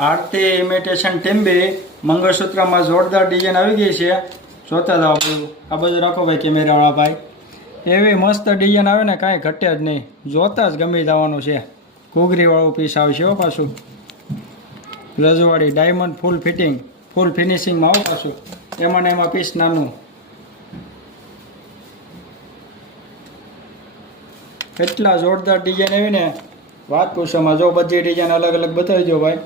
આરતી imitation ટીમ્બી મંગળસૂત્રમાં જોરદાર design આવી ગઈ છે. જોતા જાઓ બધું. આ બધું રાખો ભાઈ કેમેરાવાળા ભાઈ. એવી મસ્ત ડિઝાઇન આવે ને કાંઈ ઘટે જ નહીં. જોતા જ ગમી જવાનું છે. ઘૂઘરીવાળું પીસ આવશે હો પાછું. રજવાડી ડાયમંડ ફૂલ ફિટિંગ ફૂલ ફિનિશિંગમાં આવો પાછું. એમાં ને એમાં પીસ નાનું. કેટલા જોરદાર ડિઝાઇન આવી ને વાત પૂછોમાં. જો બધી ડિઝાઇન અલગ અલગ બતાવી દો ભાઈ.